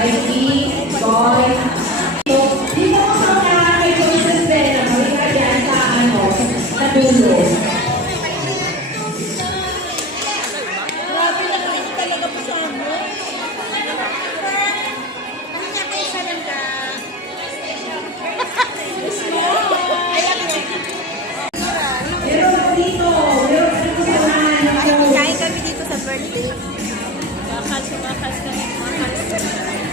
Mikey, Boy. So, dito ko sa mga kay Joseph Bena, halika dyan sa ano, sa dulo. Grabe na kayo talaga po sa ano. Meron ako dito. Meron ako sa unahan ako. Kain kami dito sa birthday. Bakas kami.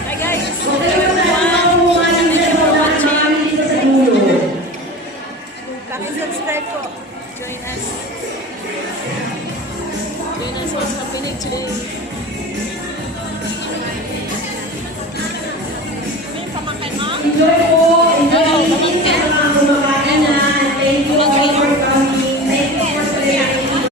Hi guys. Kung talaga na makuha ng dito, marami dito sa dulo. Subscribe po. Join us. Join us sa Pinay today. May pamangkin mo? Enjoy po. Enjoy.